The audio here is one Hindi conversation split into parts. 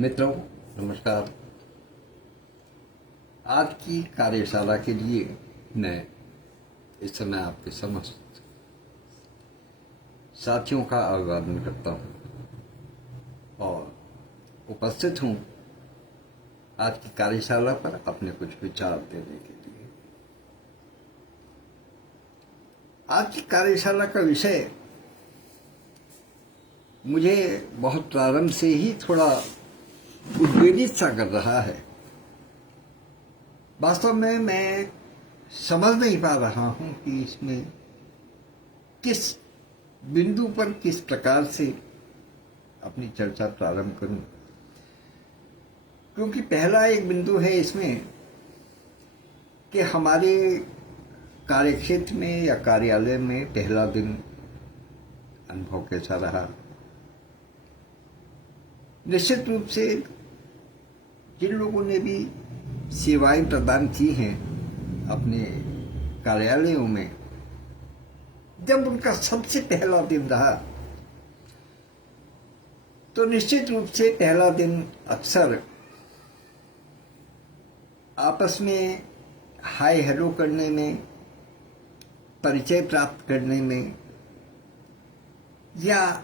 मित्रों, नमस्कार। आज की कार्यशाला के लिए मैं इस समय आपके समस्त साथियों का अभिवादन करता हूं और उपस्थित हूं आज की कार्यशाला पर अपने कुछ विचार देने के लिए। आज की कार्यशाला का विषय मुझे बहुत प्रारंभ से ही थोड़ा उद्वेलित सा कर रहा है। वास्तव में मैं समझ नहीं पा रहा हूं कि इसमें किस बिंदु पर किस प्रकार से अपनी चर्चा प्रारंभ करूं, क्योंकि पहला एक बिंदु है इसमें कि हमारे कार्यक्षेत्र में या कार्यालय में पहला दिन अनुभव कैसा रहा। निश्चित रूप से जिन लोगों ने भी सेवाएं प्रदान की हैं अपने कार्यालयों में, जब उनका सबसे पहला दिन रहा तो निश्चित रूप से पहला दिन अक्सर आपस में हाय हेलो करने में, परिचय प्राप्त करने में, या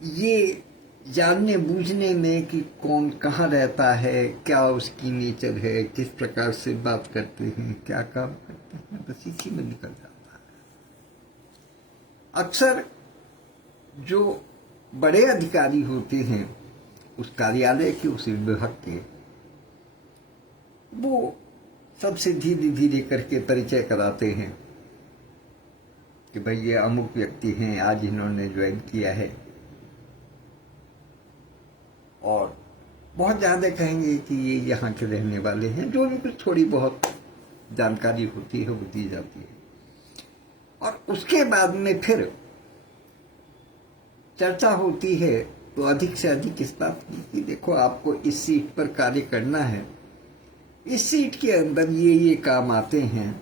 ये जानने बूझने में कि कौन कहाँ रहता है, क्या उसकी नेचर है, किस प्रकार से बात करते हैं, क्या काम करते हैं, बस इसी में निकल जाता है। अक्सर जो बड़े अधिकारी होते हैं उस कार्यालय के, उस विभाग के, वो सबसे धीरे धीरे करके परिचय कराते हैं कि भाई ये अमुक व्यक्ति हैं, आज इन्होंने ज्वाइन किया है, और बहुत ज़्यादा कहेंगे कि ये यहाँ के रहने वाले हैं। जो भी कुछ थोड़ी बहुत जानकारी होती है वो दी जाती है, और उसके बाद में फिर चर्चा होती है तो अधिक से अधिक इस बात की कि देखो आपको इस सीट पर कार्य करना है, इस सीट के अंदर ये काम आते हैं,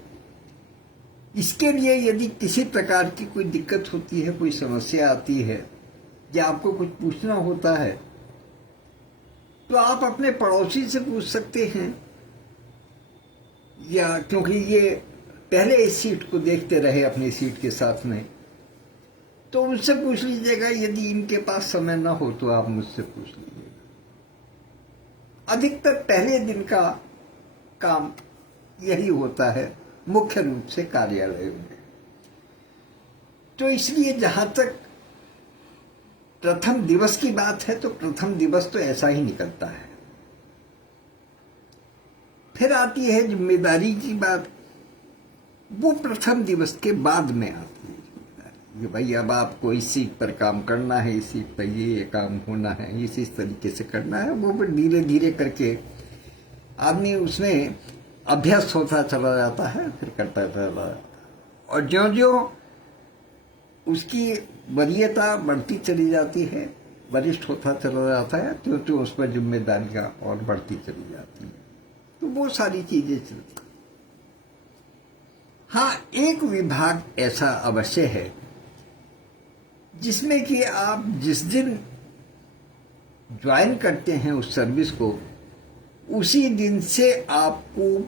इसके लिए यदि किसी प्रकार की कोई दिक्कत होती है, कोई समस्या आती है, या आपको कुछ पूछना होता है तो आप अपने पड़ोसी से पूछ सकते हैं, या क्योंकि ये पहले इस सीट को देखते रहे अपनी सीट के साथ में, तो उनसे पूछ लीजिएगा। यदि इनके पास समय ना हो तो आप मुझसे पूछ लीजिएगा। अधिकतर पहले दिन का काम यही होता है मुख्य रूप से कार्यालय में। तो इसलिए जहां तक प्रथम दिवस की बात है तो प्रथम दिवस तो ऐसा ही निकलता है। फिर आती है जिम्मेदारी की बात, वो प्रथम दिवस के बाद में आती है जिम्मेदारी कि भाई अब आपको इस सीट पर काम करना है, इस सीट पर ये काम होना है, इस तरीके से करना है। वो फिर धीरे धीरे करके आदमी उसमें अभ्यस्त होता चला जाता है, फिर करता चला जाता है, और ज्यों ज्यों उसकी वरीयता बढ़ती चली जाती है, वरिष्ठ होता चला जाता है, तो उस पर जिम्मेदारियां और बढ़ती चली जाती हैं। तो वो सारी चीजें चलती। हाँ, एक विभाग ऐसा अवश्य है जिसमें कि आप जिस दिन ज्वाइन करते हैं उस सर्विस को, उसी दिन से आपको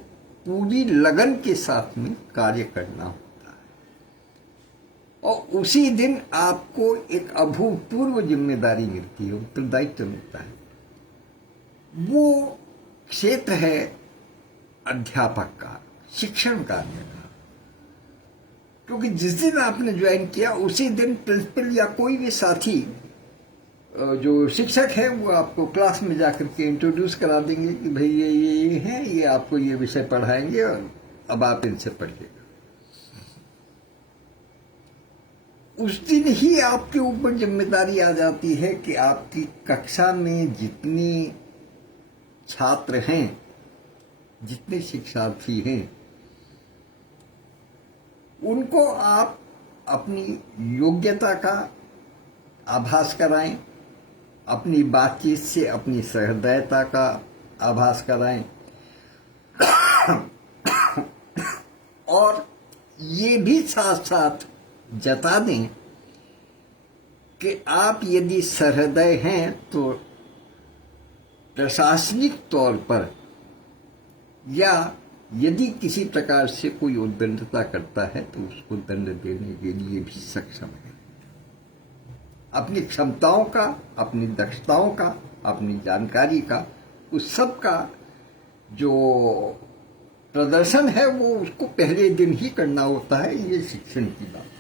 पूरी लगन के साथ में कार्य करना हो, और उसी दिन आपको एक अभूतपूर्व जिम्मेदारी मिलती है, उत्तरदायित्व मिलता है। वो क्षेत्र है अध्यापक का, शिक्षण कार्य का। क्योंकि जिस दिन आपने ज्वाइन किया उसी दिन प्रिंसिपल या कोई भी साथी जो शिक्षक है वो आपको क्लास में जाकर के इंट्रोड्यूस करा देंगे कि भाई ये हैं, ये आपको ये विषय पढ़ाएंगे और अब आप इनसे पढ़िएगा। उस दिन ही आपके ऊपर जिम्मेदारी आ जाती है कि आपकी कक्षा में जितने छात्र हैं, जितने शिक्षार्थी हैं, उनको आप अपनी योग्यता का आभास कराएं, अपनी बातचीत से अपनी सहृदयता का आभास कराएं, और ये भी साथ साथ जता दें कि आप यदि सहृदय हैं तो प्रशासनिक तौर पर या यदि किसी प्रकार से कोई उद्दंडता करता है तो उसको दंड देने के लिए भी सक्षम है। अपनी क्षमताओं का, अपनी दक्षताओं का, अपनी जानकारी का, उस सब का जो प्रदर्शन है वो उसको पहले दिन ही करना होता है। ये शिक्षण की बात।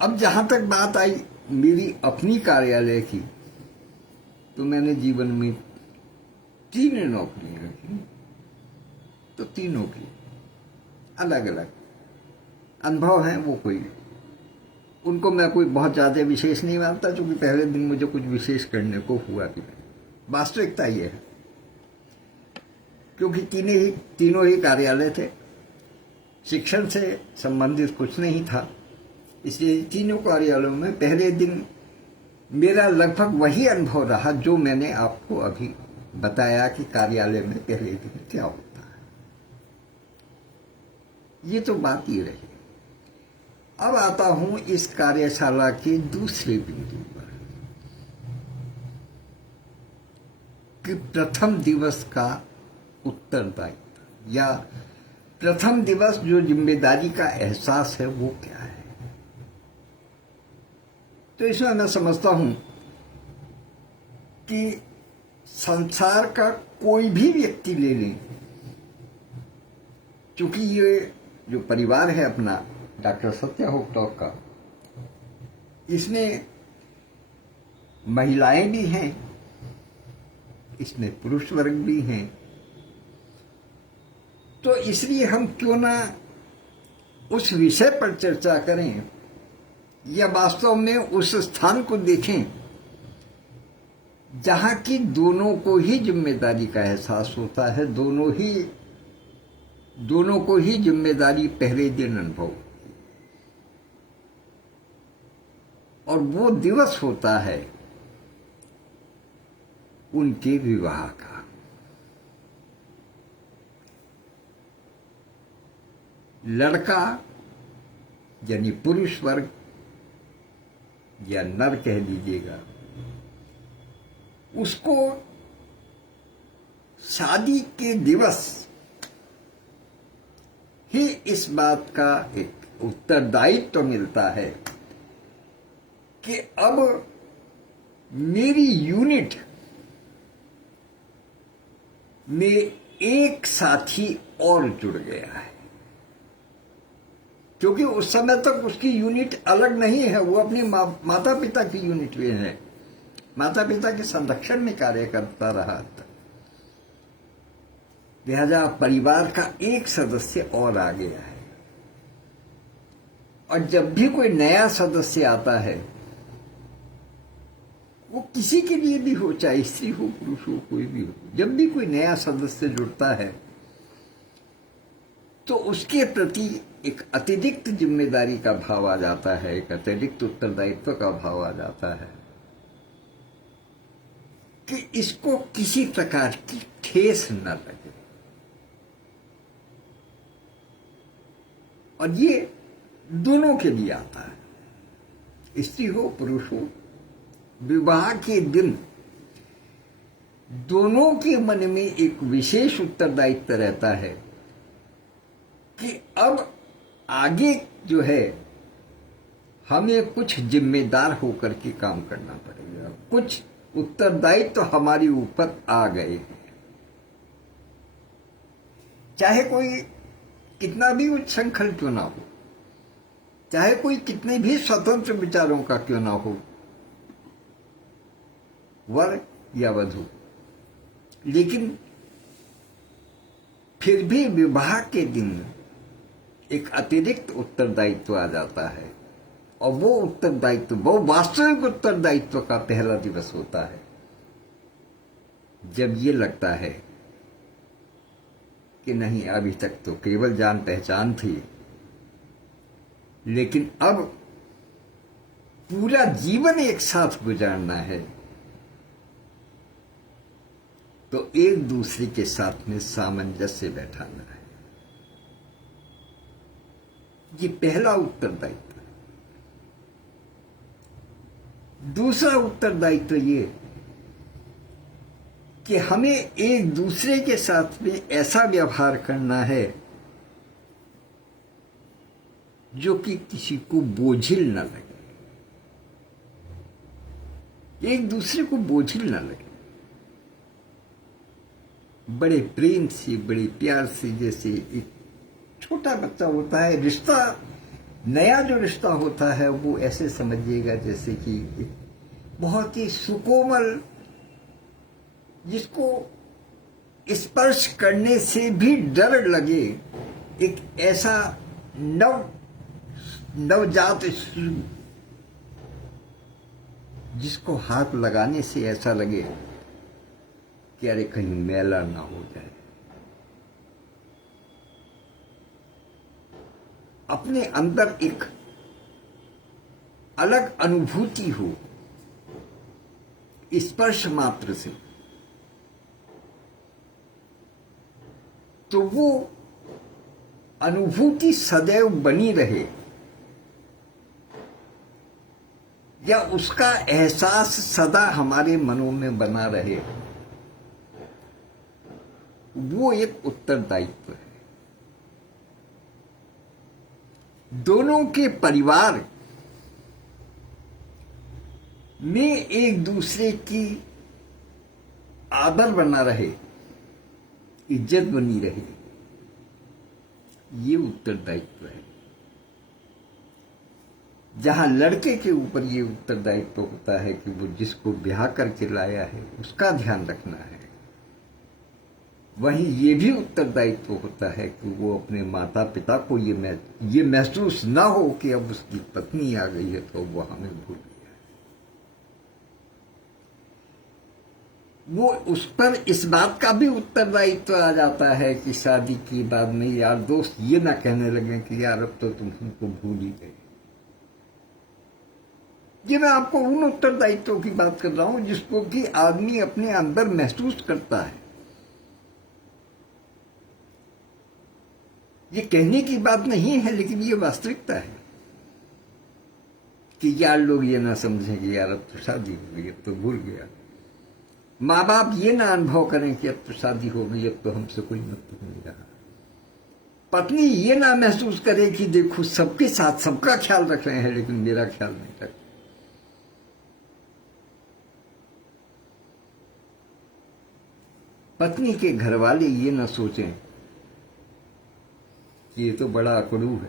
अब जहां तक बात आई मेरी अपनी कार्यालय की, तो मैंने जीवन में 3 नौकरियां की। तो 3 नौकरी अलग अलग अनुभव हैं, वो कोई उनको मैं कोई बहुत ज्यादा विशेष नहीं मानता, क्योंकि पहले दिन मुझे कुछ विशेष करने को हुआ भी नहीं। वास्तविकता ये है, क्योंकि तीनों ही कार्यालय थे, शिक्षण से संबंधित कुछ नहीं था, इसलिए तीनों कार्यालयों में पहले दिन मेरा लगभग वही अनुभव रहा जो मैंने आपको अभी बताया कि कार्यालय में पहले दिन क्या होता है। ये तो बात ही रही। अब आता हूं इस कार्यशाला के दूसरे बिंदु पर कि प्रथम दिवस का उत्तरदायित्व या प्रथम दिवस जो जिम्मेदारी का एहसास है वो क्या है। तो इसमें मैं समझता हूं कि संसार का कोई भी व्यक्ति ले लें, क्योंकि ये जो परिवार है अपना डॉक्टर सत्या होपटॉक का, इसमें महिलाएं भी हैं, इसमें पुरुष वर्ग भी हैं। तो इसलिए हम क्यों ना उस विषय पर चर्चा करें या वास्तव में उस स्थान को देखें जहां की दोनों को ही जिम्मेदारी का एहसास होता है, दोनों को ही जिम्मेदारी पहले दिन अनुभव, और वो दिवस होता है उनके विवाह का। लड़का यानी पुरुष वर्ग या नर कह लीजिएगा, उसको शादी के दिवस ही इस बात का एक उत्तरदायित्व तो मिलता है कि अब मेरी यूनिट में एक साथी और जुड़ गया है, क्योंकि उस समय तक उसकी यूनिट अलग नहीं है, वो अपने माता पिता की यूनिट में है, माता पिता के संरक्षण में कार्य करता रहा था। लिहाजा परिवार का एक सदस्य और आ गया है। और जब भी कोई नया सदस्य आता है, वो किसी के लिए भी हो, चाहे स्त्री हो पुरुष हो कोई भी हो, जब भी कोई नया सदस्य जुड़ता है तो उसके प्रति एक अतिरिक्त जिम्मेदारी का भाव आ जाता है, एक अतिरिक्त उत्तरदायित्व का भाव आ जाता है कि इसको किसी प्रकार की ठेस न लगे। और ये दोनों के लिए आता है, स्त्री हो पुरुष हो। विवाह के दिन दोनों के मन में एक विशेष उत्तरदायित्व रहता है कि अब आगे जो है हमें कुछ जिम्मेदार होकर के काम करना पड़ेगा, कुछ उत्तरदायित्व तो हमारे ऊपर आ गए हैं। चाहे कोई कितना भी उच्छृंखल क्यों ना हो, चाहे कोई कितने भी स्वतंत्र विचारों का क्यों ना हो, वर या वधू, लेकिन फिर भी विवाह के दिन एक अतिरिक्त उत्तरदायित्व आ जाता है। और वो उत्तरदायित्व, वो वास्तविक उत्तरदायित्व का पहला दिवस होता है, जब ये लगता है कि नहीं, अभी तक तो केवल जान पहचान थी, लेकिन अब पूरा जीवन एक साथ गुजारना है, तो एक दूसरे के साथ में सामंजस्य बैठाना है। ये पहला उत्तरदायित्व। दूसरा उत्तरदायित्व ये कि हमें एक दूसरे के साथ में ऐसा व्यवहार करना है जो कि किसी को बोझिल न लगे, एक दूसरे को बोझिल न लगे। बड़े प्रेम से, बड़े प्यार से, जैसे एक छोटा बच्चा होता है, रिश्ता, नया जो रिश्ता होता है वो ऐसे समझिएगा जैसे कि बहुत ही सुकोमल, जिसको स्पर्श करने से भी डर लगे, एक ऐसा नवजात शिशु जिसको हाथ लगाने से ऐसा लगे कि अरे कहीं मैला ना हो जाए, अपने अंदर एक अलग अनुभूति हो स्पर्श मात्र से, तो वो अनुभूति सदैव बनी रहे, या उसका एहसास सदा हमारे मनों में बना रहे, वो एक उत्तरदायित्व है। दोनों के परिवार में एक दूसरे की आदर बना रहे, इज्जत बनी रहे, ये उत्तरदायित्व है। जहां लड़के के ऊपर ये उत्तरदायित्व होता है कि वो जिसको ब्याह करके लाया है उसका ध्यान रखना है, वहीं ये भी उत्तरदायित्व होता है कि वो अपने माता पिता को ये महसूस ना हो कि अब उसकी पत्नी आ गई है तो वो हमें भूल गया। वो उस पर इस बात का भी उत्तरदायित्व आ जाता है कि शादी के बाद में यार दोस्त ये ना कहने लगे कि यार अब तो तुम हमको भूल ही गए। ये मैं आपको उन उत्तरदायित्वों की बात कर रहा हूं जिसको कि आदमी अपने अंदर महसूस करता है। ये कहने की बात नहीं है, लेकिन ये वास्तविकता है कि यार लोग ये ना समझें कि यार अब तो शादी हो गई, अब तो भूल गया। माँ बाप ये ना अनुभव करें कि अब तो शादी हो गई, अब तो हमसे कोई मतलब नहीं रहा। पत्नी ये ना महसूस करे कि देखो सबके साथ सबका ख्याल रख रहे हैं लेकिन मेरा ख्याल नहीं रख। पत्नी के घर वाले ये ना सोचें कि ये तो बड़ा अकड़ू है,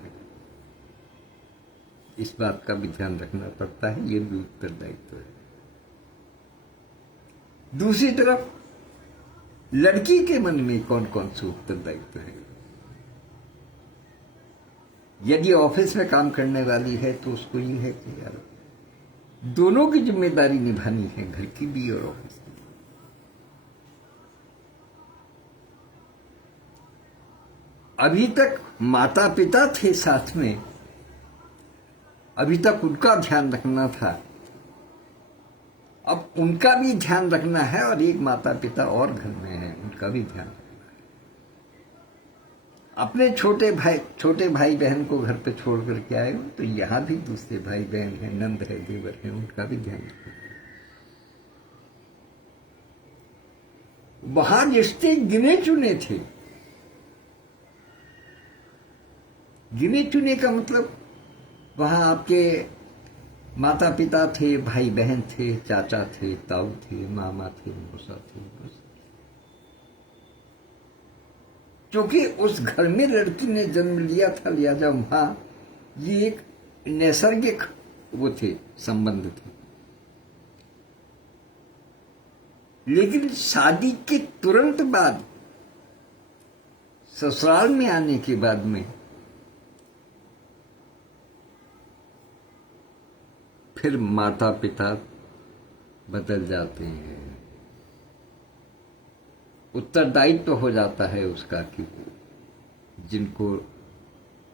इस बात का भी ध्यान रखना पड़ता है। ये भी उत्तरदायित्व है। दूसरी तरफ लड़की के मन में कौन कौन से उत्तरदायित्व है। यदि ऑफिस में काम करने वाली है तो उसको ये है कि यार दोनों की जिम्मेदारी निभानी है, घर की भी और ऑफिस की। अभी तक माता पिता थे साथ में, अभी तक उनका ध्यान रखना था, अब उनका भी ध्यान रखना है और एक माता पिता और घर में है, उनका भी ध्यान रखना है। अपने छोटे भाई बहन को घर पे छोड़ करके आए हो तो यहां भी दूसरे भाई बहन हैं, नंद है, देवर है, उनका भी ध्यान रखना है। वहां रिश्ते गिने चुने थे। गिने चुने का मतलब वहां आपके माता पिता थे, भाई बहन थे, चाचा थे, ताऊ थे, मामा थे, मौसा थे, बस। क्योंकि उस घर में लड़की ने जन्म लिया था, लिहाजा वहां ये एक नैसर्गिक वो थे, संबंध थे। लेकिन शादी के तुरंत बाद, ससुराल में आने के बाद में फिर माता पिता बदल जाते हैं। उत्तरदायित्व हो जाता है उसका कि जिनको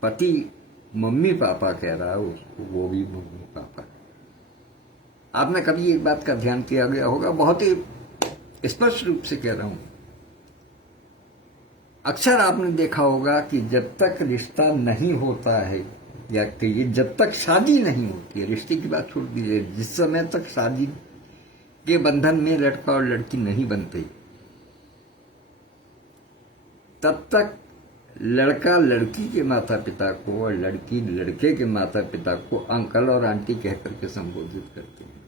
पति मम्मी पापा कह रहा है उसको वो भी मम्मी पापा। आपने कभी एक बात का ध्यान किया गया होगा, बहुत ही स्पष्ट रूप से कह रहा हूं, अक्सर आपने देखा होगा कि जब तक रिश्ता नहीं होता है, या कहिए जब तक शादी नहीं होती है, रिश्ते की बात छोड़ दीजिए, जिस समय तक शादी के बंधन में लड़का और लड़की नहीं बनते, तब तक लड़का लड़की के माता पिता को और लड़की लड़के के माता पिता को अंकल और आंटी कहकर के संबोधित करते हैं।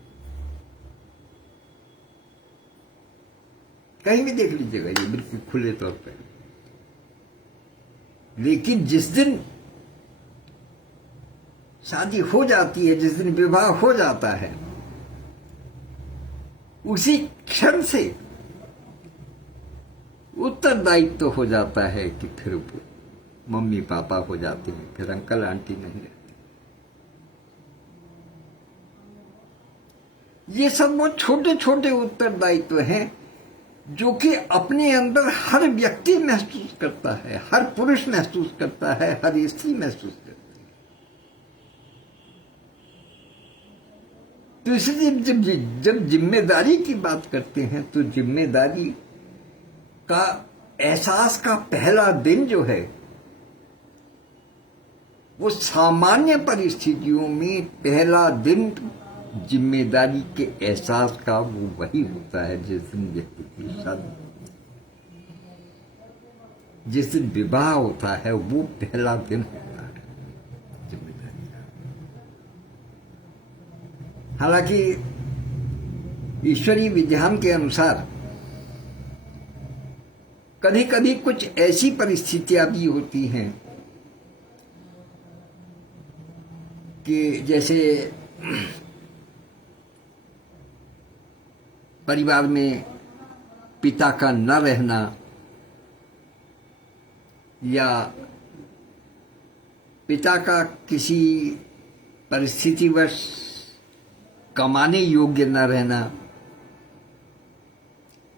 कहीं भी देख लीजिएगा ये बिल्कुल खुले तौर पर। लेकिन जिस दिन शादी हो जाती है, जिस दिन विवाह हो जाता है, उसी क्षण से उत्तरदायित्व तो हो जाता है कि फिर मम्मी पापा हो जाते हैं, फिर अंकल आंटी नहीं रहते। ये सब वो छोटे छोटे उत्तरदायित्व हैं जो कि अपने अंदर हर व्यक्ति महसूस करता है, हर पुरुष महसूस करता है, हर स्त्री महसूस करती है। तो इसलिए जब जिम्मेदारी की बात करते हैं तो जिम्मेदारी का एहसास का पहला दिन जो है वो सामान्य परिस्थितियों में पहला दिन जिम्मेदारी के एहसास का वो वही होता है जिस दिन व्यक्ति की शादी, जिस दिन विवाह होता है, वो पहला दिन होता है जिम्मेदारी का। हालांकि ईश्वरीय विज्ञान के अनुसार कभी कभी कुछ ऐसी परिस्थितियां भी होती हैं कि जैसे परिवार में पिता का न रहना या पिता का किसी परिस्थितिवश कमाने योग्य न रहना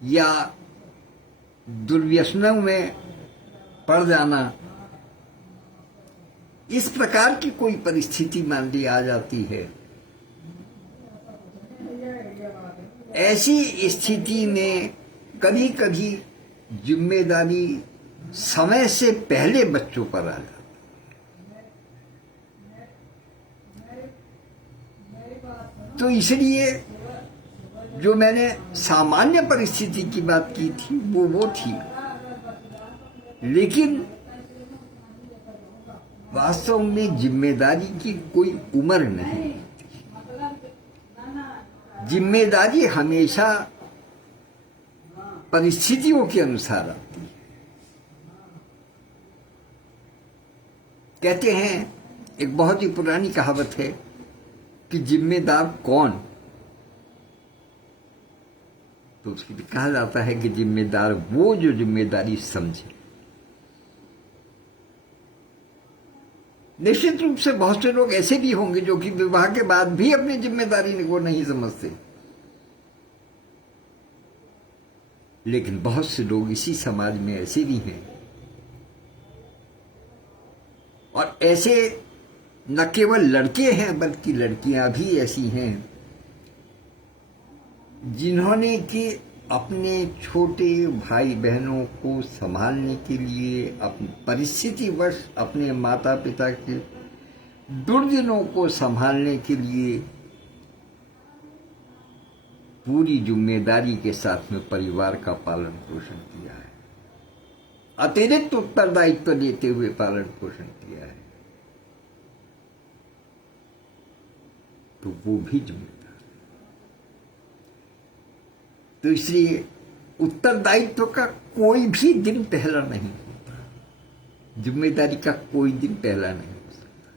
या दुर्व्यसनों में पड़ जाना, इस प्रकार की कोई परिस्थिति मान ली आ जाती है। ऐसी स्थिति में कभी कभी जिम्मेदारी समय से पहले बच्चों पर आ जाती है। तो इसलिए जो मैंने सामान्य परिस्थिति की बात की थी वो थी, लेकिन वास्तव में जिम्मेदारी की कोई उम्र नहीं। जिम्मेदारी हमेशा परिस्थितियों के अनुसार आती है। कहते हैं, एक बहुत ही पुरानी कहावत है कि जिम्मेदार कौन, तो उसकी भी कहा जाता है कि जिम्मेदार वो जो जिम्मेदारी समझे। निश्चित रूप से बहुत से लोग ऐसे भी होंगे जो कि विवाह के बाद भी अपनी जिम्मेदारी को नहीं समझते, लेकिन बहुत से लोग इसी समाज में ऐसे भी हैं, और ऐसे न केवल लड़के हैं बल्कि लड़कियां भी ऐसी हैं जिन्होंने कि अपने छोटे भाई बहनों को संभालने के लिए, अपनी परिस्थितिवश अपने माता पिता के दुर्दिनों को संभालने के लिए पूरी जिम्मेदारी के साथ में परिवार का पालन पोषण किया है, अतिरिक्त उत्तरदायित्व लेते हुए पालन पोषण किया है, तो वो भी जिम्मेदार। तो इसलिए उत्तरदायित्व का कोई भी दिन पहला नहीं होता, जिम्मेदारी का कोई दिन पहला नहीं हो सकता।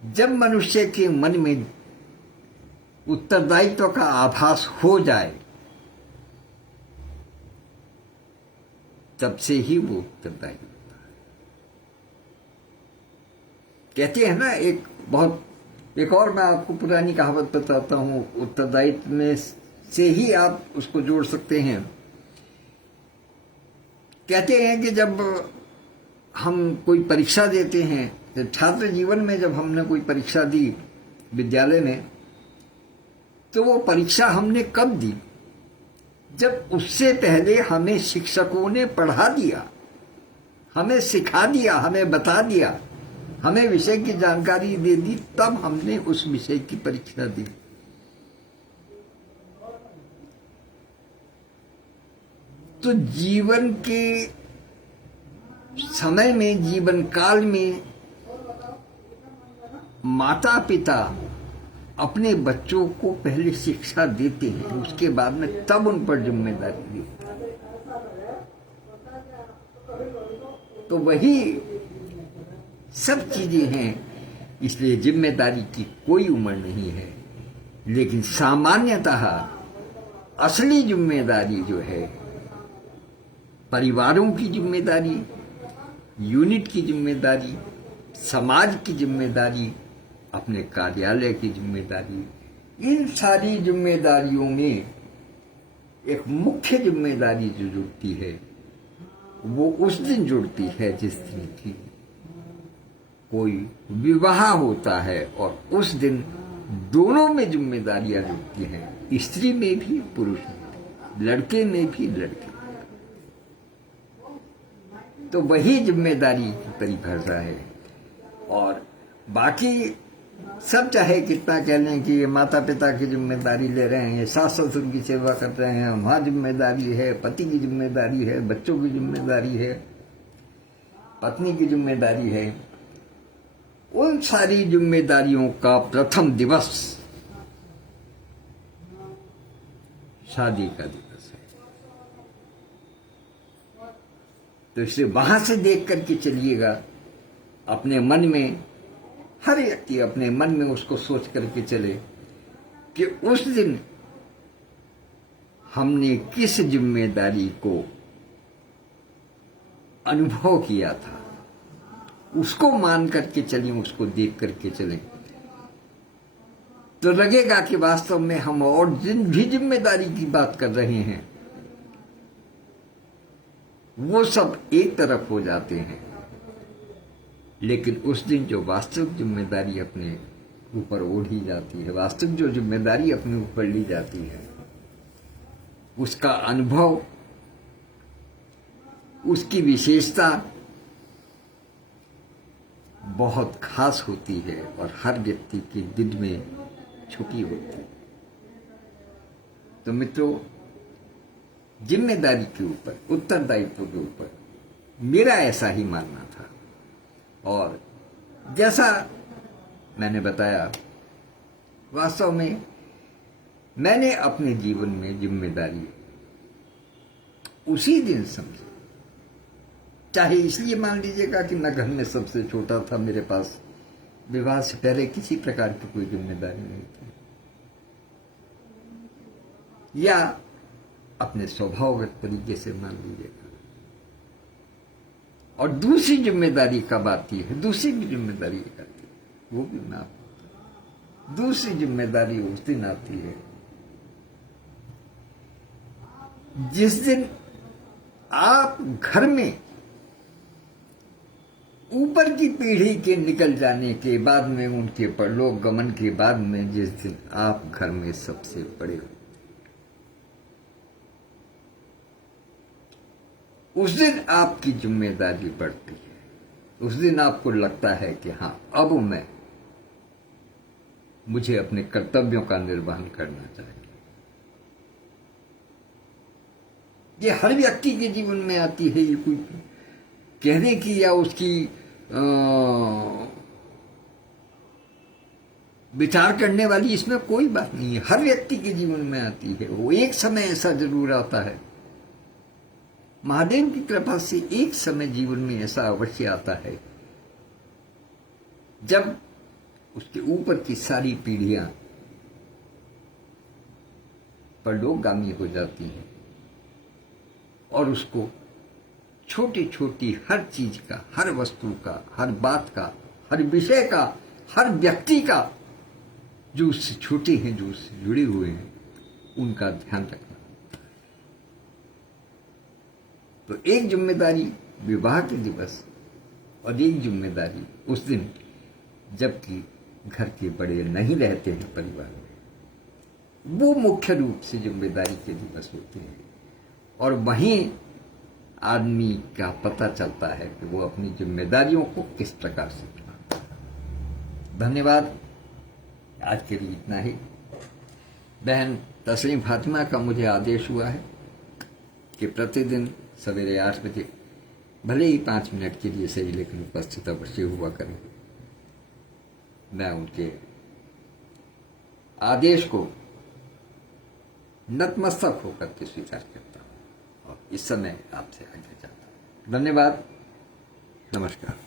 जब मनुष्य के मन में उत्तरदायित्व का आभास हो जाए तब से ही वो उत्तरदायी होता है। कहते हैं ना, एक और मैं आपको पुरानी कहावत बताता हूं, उत्तरदायित्व में से ही आप उसको जोड़ सकते हैं। कहते हैं कि जब हम कोई परीक्षा देते हैं, जब छात्र जीवन में जब हमने कोई परीक्षा दी विद्यालय में, तो वो परीक्षा हमने कब दी? जब उससे पहले हमें शिक्षकों ने पढ़ा दिया, हमें सिखा दिया, हमें बता दिया, हमें विषय की जानकारी दे दी, तब हमने उस विषय की परीक्षा दी। तो जीवन के समय में, जीवन काल में माता पिता अपने बच्चों को पहले शिक्षा देते हैं, उसके बाद में तब उन पर जिम्मेदारी देते हैं। तो वही सब चीजें हैं, इसलिए जिम्मेदारी की कोई उम्र नहीं है। लेकिन सामान्यतः असली जिम्मेदारी जो है, परिवारों की जिम्मेदारी, यूनिट की जिम्मेदारी, समाज की जिम्मेदारी, अपने कार्यालय की जिम्मेदारी, इन सारी जिम्मेदारियों में एक मुख्य जिम्मेदारी जो जुड़ती है, वो उस दिन जुड़ती है जिस दिन की कोई विवाह होता है, और उस दिन दोनों में जिम्मेदारियां जुड़ती हैं, स्त्री में भी पुरुष में भी, लड़के में भी लड़के। तो वही जिम्मेदारी की परिभाषा है। और बाकी सब चाहे कितना कह लें कि ये माता पिता की जिम्मेदारी ले रहे हैं, ये सास ससुर की सेवा कर रहे हैं, माँ जिम्मेदारी है, पति की जिम्मेदारी है, बच्चों की जिम्मेदारी है, पत्नी की जिम्मेदारी है, उन सारी जिम्मेदारियों का प्रथम दिवस शादी का दिवस है। तो इसे वहां से देख करके चलिएगा, अपने मन में, हर व्यक्ति अपने मन में उसको सोच करके चले कि उस दिन हमने किस जिम्मेदारी को अनुभव किया था, उसको मान करके चलें, उसको देख करके चलें, तो लगेगा कि वास्तव में हम और जिन भी जिम्मेदारी की बात कर रहे हैं वो सब एक तरफ हो जाते हैं। लेकिन उस दिन जो वास्तविक जिम्मेदारी अपने ऊपर ओढ़ी जाती है, वास्तविक जो जिम्मेदारी अपने ऊपर ली जाती है, उसका अनुभव, उसकी विशेषता बहुत खास होती है और हर व्यक्ति के दिल में छुपी होती है। तो मित्रों, जिम्मेदारी के ऊपर, उत्तरदायित्व के ऊपर मेरा ऐसा ही मानना था। और जैसा मैंने बताया, वास्तव में मैंने अपने जीवन में जिम्मेदारी उसी दिन समझी। चाहे इसलिए मान लीजिएगा कि मैं घर में सबसे छोटा था, मेरे पास विवाह से पहले किसी प्रकार की कोई जिम्मेदारी नहीं थी, या अपने स्वभावगत तरीके से मान लीजिएगा। और दूसरी जिम्मेदारी कब आती है, दूसरी भी जिम्मेदारी आती है, वो भी मैं आपको, दूसरी जिम्मेदारी उस दिन आती है जिस दिन आप घर में ऊपर की पीढ़ी के निकल जाने के बाद में, उनके परलोक गमन के बाद में, जिस दिन आप घर में सबसे बड़े हो, उस दिन आपकी जिम्मेदारी बढ़ती है। उस दिन आपको लगता है कि हाँ, अब मुझे अपने कर्तव्यों का निर्वहन करना चाहिए। ये हर व्यक्ति के जीवन में आती है, ये कोई कहने की या उसकी विचार करने वाली इसमें कोई बात नहीं है। हर व्यक्ति के जीवन में आती है। वो एक समय ऐसा जरूर आता है, महादेव की कृपा से एक समय जीवन में ऐसा अवश्य आता है जब उसके ऊपर की सारी पीढ़ियां परलोकगामी हो जाती हैं और उसको छोटी छोटी हर चीज का, हर वस्तु का, हर बात का, हर विषय का, हर व्यक्ति का, जो उससे छोटे हैं, जो उससे जुड़े हुए हैं, उनका ध्यान रखना। तो एक जिम्मेदारी विवाह के दिवस और एक जिम्मेदारी उस दिन जबकि घर के बड़े नहीं रहते हैं परिवार में, वो मुख्य रूप से जिम्मेदारी के दिवस होते हैं। और वहीं आदमी का पता चलता है कि वो अपनी जिम्मेदारियों को किस प्रकार से निभाता है। धन्यवाद। आज के लिए इतना ही। बहन तस्लीम फातिमा का मुझे आदेश हुआ है कि प्रतिदिन सवेरे 8 बजे भले ही 5 मिनट के लिए सही लेकिन उपस्थित अवश्य हुआ करें। मैं उनके आदेश को नतमस्तक होकर के स्वीकार करता हूं और इस समय आपसे आज्ञा चाहता हूं। धन्यवाद। नमस्कार।